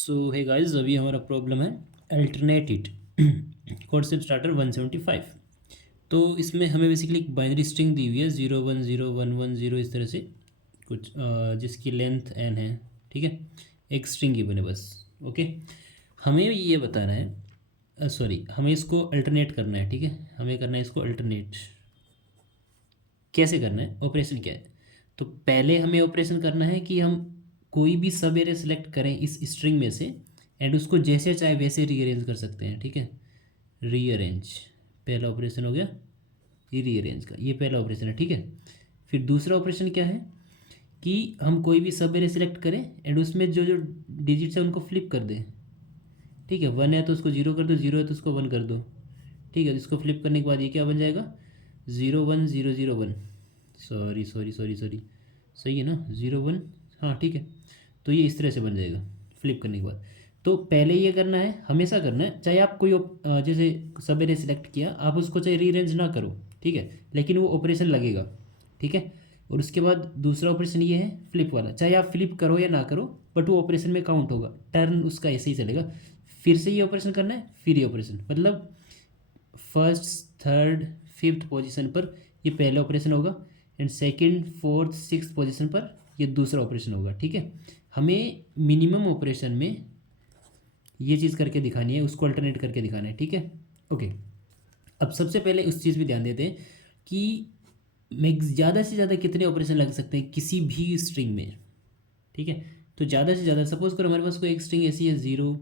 सो hey guys, अभी हमारा problem है अल्टरनेट इट कोड स्टार्टर 175। तो इसमें हमें बेसिकली एक बाइनरी स्ट्रिंग दी हुई है 0 1 0 1 1 0 इस तरह से कुछ जिसकी लेंथ n है। ठीक है, एक स्ट्रिंग गिवन है बस। ओके, हमें ये बताना है, सॉरी, हमें इसको अल्टरनेट करना है। ठीक है, हमें करना है इसको अल्टरनेट। कैसे करना है, ऑपरेशन क्या है? तो पहले हमें ऑपरेशन करना है कि हम कोई भी सब एरे सेलेक्ट करें इस स्ट्रिंग में से एंड उसको जैसे चाहे वैसे रीअरेंज कर सकते हैं। ठीक है, रीअरेंज पहला ऑपरेशन हो गया, ये रीअरेंज का ये पहला ऑपरेशन है। ठीक है, फिर दूसरा ऑपरेशन क्या है कि हम कोई भी सब एरे सेलेक्ट करें एंड उसमें जो जो डिजिट्स है उनको फ्लिप कर दें। ठीक है, 1 है तो उसको 0 कर दो, 0 है तो उसको 1 कर दो। ठीक है, इसको फ्लिप करने के बाद ये क्या बन जाएगा, 0 1 0 0 1। सॉरी सॉरी सॉरी सॉरी, सही है ना, 0 1। हाँ ठीक है, तो ये इस तरह से बन जाएगा फ्लिप करने के बाद। तो पहले ये करना है, हमेशा करना है, चाहे आप कोई जैसे सब एरे सिलेक्ट किया, आप उसको चाहे रीअरेंज ना करो। ठीक है, लेकिन वो ऑपरेशन लगेगा। ठीक है, और उसके बाद दूसरा ऑपरेशन ये है फ्लिप वाला, चाहे आप फ्लिप करो या ना करो बट वो ऑपरेशन में काउंट होगा, टर्न उसका ऐसे ही चलेगा। फिर से ये ऑपरेशन करना है, फिर ये ऑपरेशन, मतलब फर्स्ट थर्ड फिफ्थ पोजीशन पर ये पहला ऑपरेशन होगा and second fourth sixth position पर ये दूसरा ऑपरेशन होगा। ठीक है, हमें मिनिमम ऑपरेशन में ये चीज़ करके दिखानी है, उसको अल्टरनेट करके दिखाना है। ठीक है, ओके। अब सबसे पहले उस चीज़ पे ध्यान देते हैं कि मैक्स ज़्यादा से ज़्यादा कितने ऑपरेशन लग सकते हैं किसी भी स्ट्रिंग में। ठीक है, तो ज़्यादा से ज़्यादा सपोज करो हमारे पास कोई एक स्ट्रिंग ऐसी है 0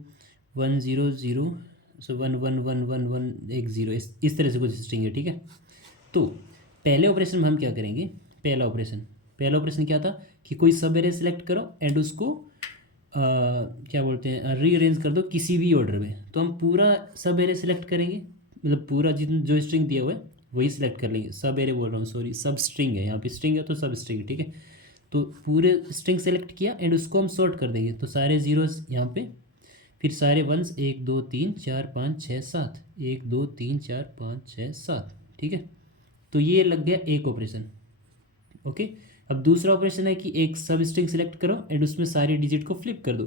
1 0 0, सो 1 1 1 1 1 एक 0, इस तरह से कुछ स्ट्रिंग है। ठीक है, तो पहले ऑपरेशन में हम क्या करेंगे, पहला ऑपरेशन क्या था कि कोई सब एरे सेलेक्ट करो एंड उसको क्या बोलते हैं, रीअरेंज कर दो किसी भी ऑर्डर में। तो हम पूरा सब एरे सेलेक्ट करेंगे, मतलब पूरा जितने जो स्ट्रिंग दिया हुआ है वही सिलेक्ट कर लेंगे। सब एरे बोल रहा हूँ, सॉरी, सब स्ट्रिंग है, यहाँ पे स्ट्रिंग है तो सब स्ट्रिंग है। ठीक है, तो पूरे स्ट्रिंग सेलेक्ट किया एंड उसको हम सॉर्ट कर देंगे। तो सारे जीरोस यहाँ पे, फिर सारे वंस 1 2 3 4 5 6 7, 1 2 3 4 5 6 7। ठीक है, तो ये लग गया एक ऑपरेशन। ओके, अब दूसरा ऑपरेशन है कि एक सब स्ट्रिंग सेलेक्ट करो एंड उसमें सारी डिजिट को फ्लिप कर दो।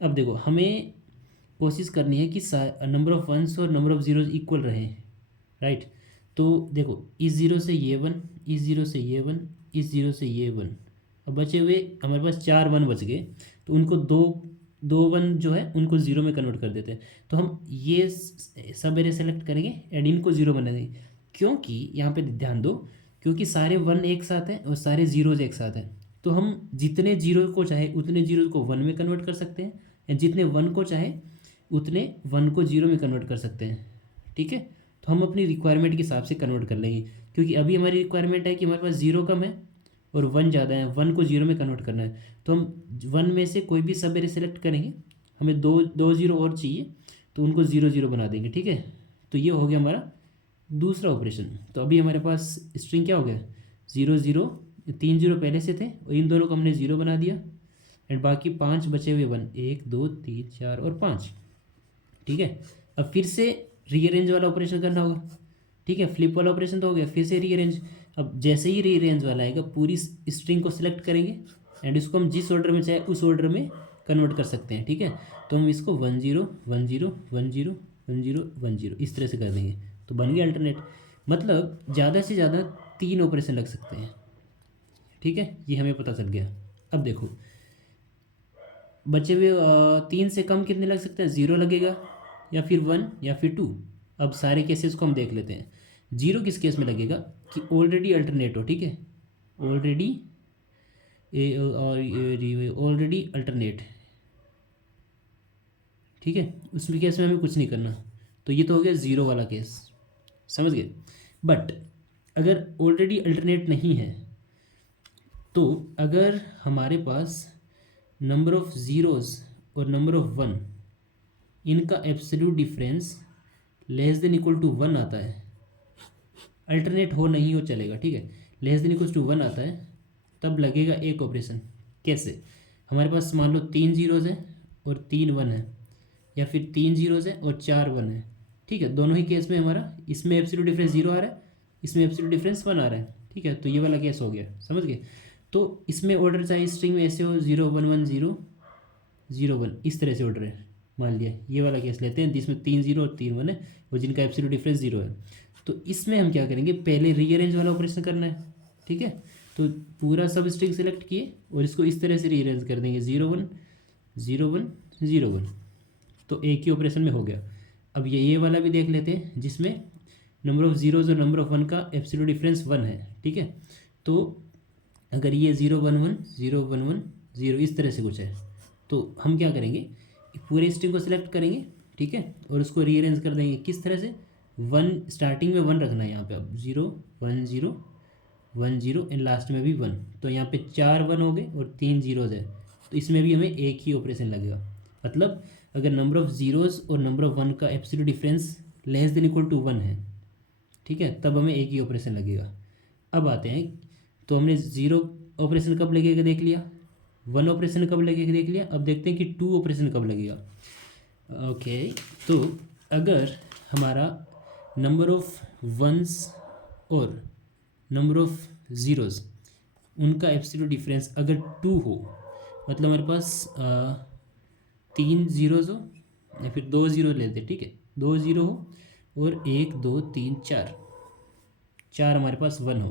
अब देखो, हमें कोशिश करनी है कि नंबर ऑफ वंस और नंबर ऑफ जीरोज इक्वल रहे, राइट। तो देखो, इस जीरो से ये 1, इस जीरो से ये 1, इस जीरो से ये 1, अब बचे हुए हमारे पास 4 1 बच गए। तो उनको दो दो 1 जो है उनको ज़ीरो में कन्वर्ट कर देते हैं। तो हम ये सब एरे सेलेक्ट करेंगे एंड इनको ज़ीरो बना देंगे, क्योंकि यहाँ पे ध्यान दो, क्योंकि सारे 1 एक साथ हैं और सारे जीरोज एक साथ हैं। तो हम जितने जीरो को चाहे उतने जीरो को 1 में कन्वर्ट कर सकते हैं या जितने 1 को चाहे उतने 1 को 0 में कन्वर्ट कर सकते हैं। ठीक है, तो हम अपनी रिक्वायरमेंट के हिसाब से कन्वर्ट कर लेंगे, क्योंकि अभी हमारी रिक्वायरमेंट है कि हमारे पास 0 कम है और 1 ज़्यादा है, 1 को 0 में कन्वर्ट करना है। तो हम 1 में से कोई भी सब एरे सेलेक्ट करेंगे, हमें दो दो जीरो और चाहिए तो उनको 0 0 बना देंगे। ठीक है, तो ये हो गया हमारा दूसरा ऑपरेशन। तो अभी हमारे पास स्ट्रिंग क्या हो गया, 0 0, 3 0 पहले से थे और इन दोनों को हमने 0 बना दिया एंड बाकी 5 बचे हुए 1, 1 2 3 4 और 5। ठीक है, अब फिर से रीअरेंज वाला ऑपरेशन करना होगा। ठीक है, फ्लिप वाला ऑपरेशन तो हो गया, फिर से रीअरेंज। अब जैसे ही रीअरेंज वाला आएगा पूरी स्ट्रिंग को सिलेक्ट करेंगे एंड इसको हम जिस ऑर्डर में चाहे उस ऑर्डर में कन्वर्ट कर सकते हैं। ठीक है, तो हम इसको 1 0 1 0 1 0 1 0 1 0 इस तरह से कर देंगे, तो बन गया अल्टरनेट। मतलब ज़्यादा से ज़्यादा 3 ऑपरेशन लग सकते हैं। ठीक है, ये हमें पता चल गया। अब देखो, बचे हुए 3 से कम कितने लग सकते हैं, 0 लगेगा या फिर 1 या फिर 2। अब सारे केसेस को हम देख लेते हैं। 0 किस केस में लगेगा कि ऑलरेडी अल्टरनेट हो। ठीक है, ऑलरेडी और ऑलरेडी अल्टरनेट। ठीक है, उसमें केस में हमें कुछ नहीं करना। तो ये तो हो गया 0 वाला केस, समझ गए। बट अगर ऑलरेडी अल्टरनेट नहीं है, तो अगर हमारे पास नंबर ऑफ ज़ीरोज़ और नंबर ऑफ 1, इनका absolute difference less than equal to 1 आता है, अल्टरनेट हो नहीं हो चलेगा। ठीक है, लेस देन इक्वल टू 1 आता है, तब लगेगा एक ऑपरेशन। कैसे, हमारे पास मान लो 3 जीरोज़ हैं और 3 1 है, या फिर 3 जीरोज़ हैं और 4 1 है। ठीक है, दोनों ही केस में हमारा इसमें एब्सोल्यूट डिफरेंस 0 आ रहा है, इसमें एब्सोल्यूट डिफरेंस 1 आ रहा है। ठीक है, तो ये वाला केस हो गया, समझ गए। तो इसमें ऑर्डर चाहिए स्ट्रिंग में ऐसे हो 0 1 1 0 0 1 इस तरह से ऑर्डर है। मान लिया ये वाला केस लेते हैं जिसमें 3 0 और 3 1 है और जिनका एब्सोल्यूट डिफरेंस 0 है। तो इसमें हम क्या करेंगे, पहले रीअरेंज वाला ऑपरेशन करना है। ठीक है, तो पूरा सब स्ट्रिंग सेलेक्ट किए और इसको इस तरह से रीअरेंज कर देंगे 0 1 0 1 0 1। तो एक ही ऑपरेशन में हो गया। अब ये वाला भी देख लेते हैं जिसमें नंबर ऑफ़ ज़ीरोज़ और नंबर ऑफ़ वन का एब्सोल्यूट डिफरेंस 1 है। ठीक है, तो अगर ये 0 1 1 0 1 1 0 इस तरह से कुछ है तो हम क्या करेंगे, पूरे स्ट्रिंग को सिलेक्ट करेंगे। ठीक है, और उसको रीअरेंज कर देंगे किस तरह से, 1 स्टार्टिंग में 1 रखना है यहाँ पे। अब 0 1 0 1 0 एंड लास्ट में भी 1। तो यहाँ पे 4 1 हो गए और 3 जीरोज़ है। तो इसमें भी हमें एक ही ऑपरेशन लगेगा। मतलब अगर नंबर ऑफ़ ज़ीरोज़ और नंबर ऑफ़ वन का absolute difference less than equal to 1 है, ठीक है, तब हमें एक ही ऑपरेशन लगेगा। अब आते हैं, तो हमने 0 ऑपरेशन कब लगेगा देख लिया, 1 ऑपरेशन कब लगेगा देख लिया। अब देखते हैं कि 2 ऑपरेशन कब लगेगा। ओके, तो अगर हमारा नंबर ऑफ़ वंस और नंबर ऑफ़ ज़ीरोज़ उनका एब्सोल्यूट डिफरेंस अगर 2 हो, मतलब हमारे पास 3 ज़ीरोज़ हो या फिर 2 ज़ीरो लेते, ठीक है, 2 ज़ीरो हो और 1 2 3 4 हमारे पास 1 हो,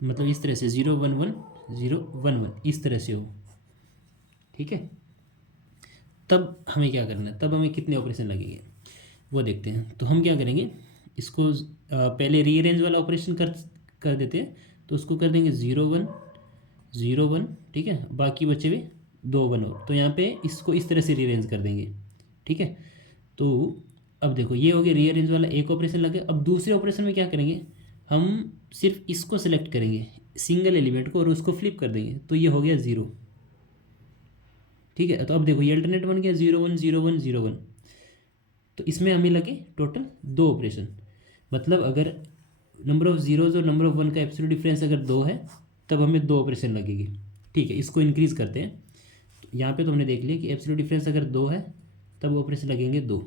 तो मतलब इस तरह से 0 1 1 0 1 1 इस तरह से हो। ठीक है, तब हमें क्या करना है, तब हमें कितने ऑपरेशन लगेंगे वो देखते हैं। तो हम क्या करेंगे, इसको पहले रीअरेंज वाला ऑपरेशन कर देते हैं। तो उसको कर देंगे 0 1 0 1। ठीक है, बाकी बचे हुए 2 1 और, तो यहाँ पे इसको इस तरह से रीअरेंज कर देंगे। ठीक है, तो अब देखो ये हो गया रीअरेंज वाला एक ऑपरेशन लगे। अब दूसरे ऑपरेशन में क्या करेंगे, हम सिर्फ इसको सेलेक्ट करेंगे सिंगल एलिमेंट को और उसको फ्लिप कर देंगे, तो ये हो गया 0। ठीक है, तो अब देखो ये अल्टरनेट बन गया 0 1 0 1 0 1। तो इसमें हमें लगे टोटल 2 ऑपरेशन। मतलब अगर नंबर ऑफ़ ज़ीरोज़ और नंबर ऑफ़ वन का एब्सोल्यूट डिफरेंस अगर 2 है तब हमें 2 ऑपरेशन लगेगी। ठीक है, इसको इंक्रीज़ करते हैं। तो यहाँ पे तो हमने देख लिया कि एब्सोल्यूट डिफरेंस अगर 2 है तब ऑपरेशन लगेंगे 2।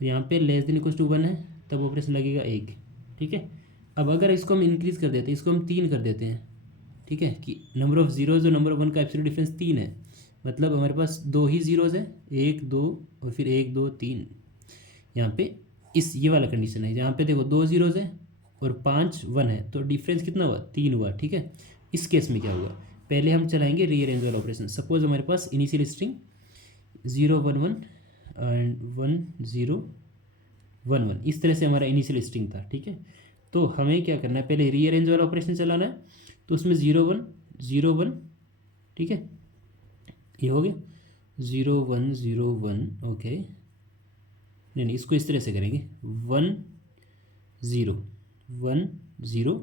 यहाँ पे लेस देन इक्वल टू 1 है तब ऑपरेशन लगेगा 1। ठीक है, अब अगर इसको हम इंक्रीज़ कर देते हैं, इसको हम 3 कर देते हैं। ठीक है, कि नंबर ऑफ़ ज़ीरोज़ और नंबर ऑफ़ वन का एब्सोल्यूट डिफरेंस 3 है, मतलब हमारे पास 2 ही ज़ीरोज़ है, 1 2 और फिर 1 2 3। यहाँ पे इस ये वाला कंडीशन है, यहाँ पे देखो 2 ज़ीरोज़ है और 5 1 है, तो डिफरेंस कितना हुआ, 3 हुआ। ठीक है, इस केस में क्या हुआ, पहले हम चलाएंगे रीअरेंज वाला ऑपरेशन। सपोज हमारे पास इनिशियल स्ट्रिंग 0 1 1 एंड 1 0 1 1 इस तरह से हमारा इनिशियल स्ट्रिंग था। ठीक है, तो हमें क्या करना है, पहले रीअरेंज वाला ऑपरेशन चलाना है। तो उसमें 0 1 0 1, ठीक है, ये हो गया 0 1 0 1। ओके, नहीं इसको इस तरह से करेंगे 1 0 1 0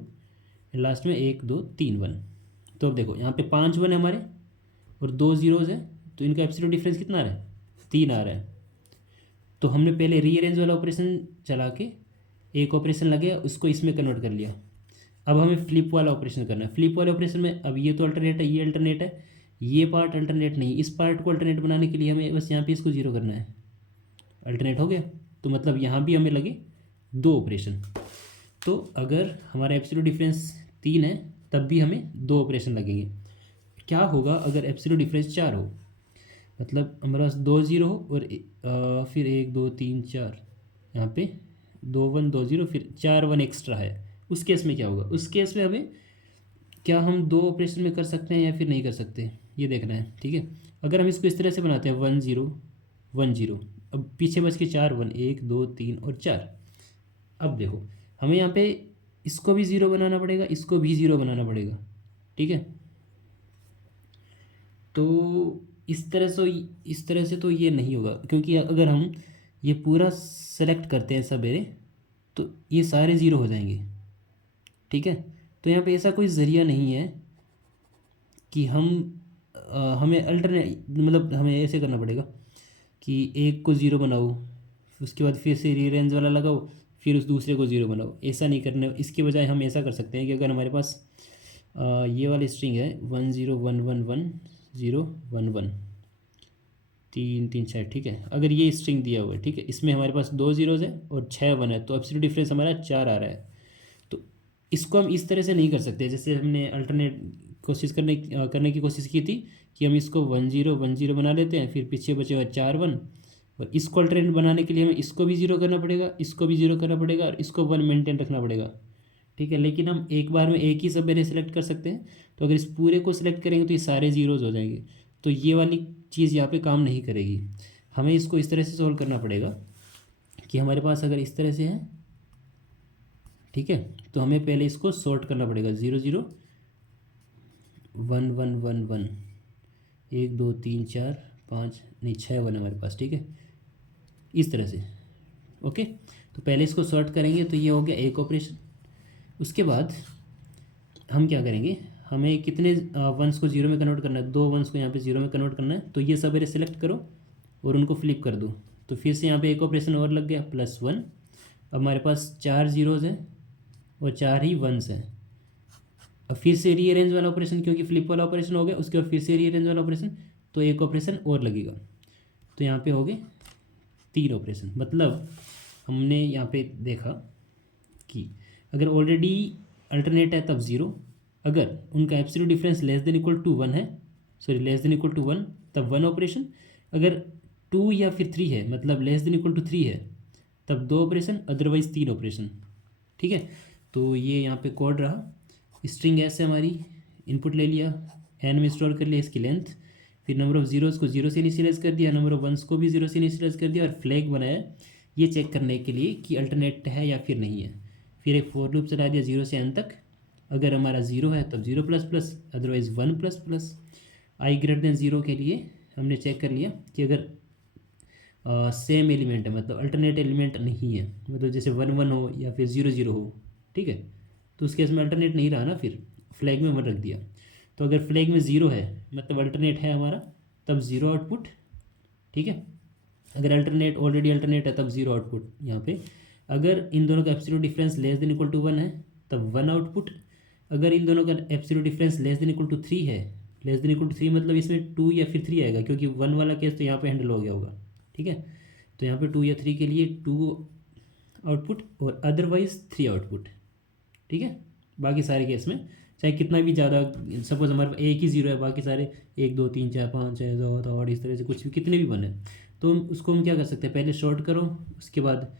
लास्ट में 1 2 3 1। तो अब देखो यहाँ पे 5 1 है हमारे और 2 ज़ीरोज़ है, तो इनका एब्सोल्यूट डिफरेंस कितना आ रहा है, 3 आ रहा है। तो हमने पहले रीअरेंज वाला ऑपरेशन चला के एक ऑपरेशन लगे उसको इसमें कन्वर्ट कर लिया। अब हमें फ्लिप वाला ऑपरेशन करना है। फ्लिप वाले ऑपरेशन में अब ये तो अल्टरनेट है, ये अल्टरनेट है, ये पार्ट अल्टरनेट नहीं। इस पार्ट को अल्टरनेट बनाने के लिए हमें बस यहाँ पे इसको 0 करना है, अल्टरनेट हो गया। तो मतलब यहाँ भी हमें लगे 2 ऑपरेशन। तो अगर हमारा एब्सोल्यूट डिफरेंस 3 है तब भी हमें 2 ऑपरेशन लगेंगे। क्या होगा अगर एब्सोल्यूट डिफरेंस 4 हो, मतलब हमारे पास 2 ज़ीरो हो और फिर 1 2 3 4, यहाँ पे 2 1 2 0 फिर 4 1 एक्स्ट्रा है, उस केस में क्या होगा। उस केस में हमें क्या हम 2 ऑपरेशन में कर सकते हैं या फिर नहीं कर सकते, ये देखना है। ठीक है, अगर हम इसको इस तरह से बनाते हैं 1 0 1 0, अब पीछे बच के 4 1 1 2 3 और 4। अब देखो हमें यहाँ पे इसको भी 0 बनाना पड़ेगा, इसको भी 0 बनाना पड़ेगा। ठीक है, तो इस तरह से तो ये नहीं होगा, क्योंकि अगर हम ये पूरा सेलेक्ट करते हैं सवेरे तो ये सारे 0 हो जाएंगे। ठीक है, तो यहाँ पे ऐसा कोई ज़रिया नहीं है कि हमें अल्टरनेट, मतलब हमें ऐसे करना पड़ेगा कि एक को 0 बनाओ, उसके बाद फिर से रीअरेंज वाला लगाओ, फिर उस दूसरे को 0 बनाओ। ऐसा नहीं करने, इसके बजाय हम ऐसा कर सकते हैं कि अगर हमारे पास ये वाली स्ट्रिंग है 1 0 1 1 1 0 1 1 3 3 6, ठीक है, अगर ये स्ट्रिंग दिया हुआ है, ठीक है, इसमें हमारे पास 2 ज़ीरोज़ है और 6 1 है, तो एब्सोल्यूट डिफरेंस हमारा 4 आ रहा है। तो इसको हम इस तरह से नहीं कर सकते जैसे हमने अल्टरनेट करने की कोशिश की थी कि हम इसको 1 0 1 0 बना लेते हैं, फिर पीछे बचे हुआ 4 1, और इसको अल्टरनेट बनाने के लिए हमें इसको भी 0 करना पड़ेगा, इसको भी 0 करना पड़ेगा, और इसको 1 मेंटेन रखना पड़ेगा। ठीक है, लेकिन हम एक बार में एक ही सब एरे सेलेक्ट कर सकते हैं, तो अगर इस पूरे को सिलेक्ट करेंगे तो ये सारे जीरोज़ हो जाएंगे, तो ये वाली चीज़ यहाँ पे काम नहीं करेगी। हमें इसको इस तरह से सोल्व करना पड़ेगा कि हमारे पास अगर इस तरह से है, ठीक है, तो हमें पहले इसको सॉर्ट करना पड़ेगा 0 0 1 1 1 1 1 2 3 4 5 नहीं 6 1 हमारे पास। ठीक है, इस तरह से। ओके, तो पहले इसको सॉर्ट करेंगे तो ये हो गया एक ऑपरेशन। उसके बाद हम क्या करेंगे, हमें कितने वंस को जीरो में कन्वर्ट करना है, 2 वंस को यहाँ पे जीरो में कन्वर्ट करना है, तो ये सब एरे सेलेक्ट करो और उनको फ्लिप कर दो, तो फिर से यहाँ पे एक ऑपरेशन और लग गया +1। अब हमारे पास 4 जीरोज़ हैं और 4 ही वंस हैं। अब फिर से रीअरेंज वाला ऑपरेशन, क्योंकि फ्लिप वाला ऑपरेशन हो गया, उसके बाद फिर से रीअरेंज वाला ऑपरेशन, तो एक ऑपरेशन और लगेगा, तो यहाँ पे हो गए 3 ऑपरेशन। मतलब हमने यहाँ पे देखा कि अगर ऑलरेडी अल्टरनेट है तब 0, अगर उनका absolute difference less than equal to 1 है, sorry less than equal to 1, तब 1 ऑपरेशन, अगर 2 या फिर 3 है, मतलब लेस देन इक्वल टू 3 है, तब 2 ऑपरेशन, अदरवाइज 3 ऑपरेशन। ठीक है, तो ये यहाँ पे कोड रहा। स्ट्रिंग एस है हमारी, इनपुट ले लिया, एन में स्टोर कर लिया इसकी लेंथ, फिर नंबर ऑफ़ जीरोज़ को 0 से इनिशियलाइज कर दिया, नंबर ऑफ़ वंस को भी 0 से इनिशियलाइज कर दिया, और फ्लैग बनाया ये चेक करने के लिए कि अल्टरनेट है या फिर नहीं है। फिर एक फॉर लूप चला दिया 0 से n तक, अगर हमारा 0 है तब 0 plus plus, otherwise 1 plus plus. I greater than 0 के लिए हमने चेक कर लिया कि अगर सेम एलिमेंट है, मतलब अल्टरनेट एलिमेंट नहीं है, मतलब जैसे 1 1 हो या फिर 0 0 हो, ठीक है, तो उस केस में अल्टरनेट नहीं रहा ना, फिर फ्लैग में 1 रख दिया। तो अगर फ्लैग में 0 है मतलब अल्टरनेट है हमारा, तब 0 आउटपुट। ठीक है, अगर अल्टरनेट ऑलरेडी अल्टरनेट है तब 0 आउटपुट यहाँ पे। अगर इन दोनों का absolute difference less than equal to 1 है तब 1 आउटपुट। अगर इन दोनों का absolute difference less than equal to 3 है, लेस देन इक्वल टू 3 मतलब इसमें 2 या फिर 3 आएगा, क्योंकि 1 वाला केस तो यहाँ पे हैंडल हो गया होगा। ठीक है, तो यहाँ पे 2 या 3 के लिए 2 आउटपुट और अदरवाइज 3 आउटपुट। ठीक है, बाकी सारे केस में चाहे कितना भी ज़्यादा, सपोज हमारे पास एक ही 0 है, बाकी सारे 1 2 3 4 5 6 7 8 इस तरह से कुछ भी कितने भी बने, तो उसको हम क्या कर सकते हैं, पहले शॉर्ट करो, उसके बाद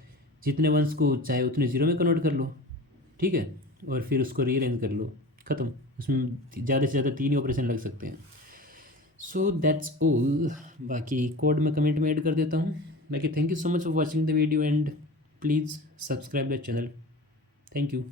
जितने वंस को चाहे उतने 0 में कन्वर्ट कर लो। ठीक है, और फिर उसको रीअरेंज कर लो, ख़त्म। उसमें ज़्यादा से ज़्यादा 3 ही ऑपरेशन लग सकते हैं। So that's all. बाकी कोड में कमेंट में ऐड कर देता हूँ। बाकी thank you so much for watching the video and please subscribe the channel. Thank you.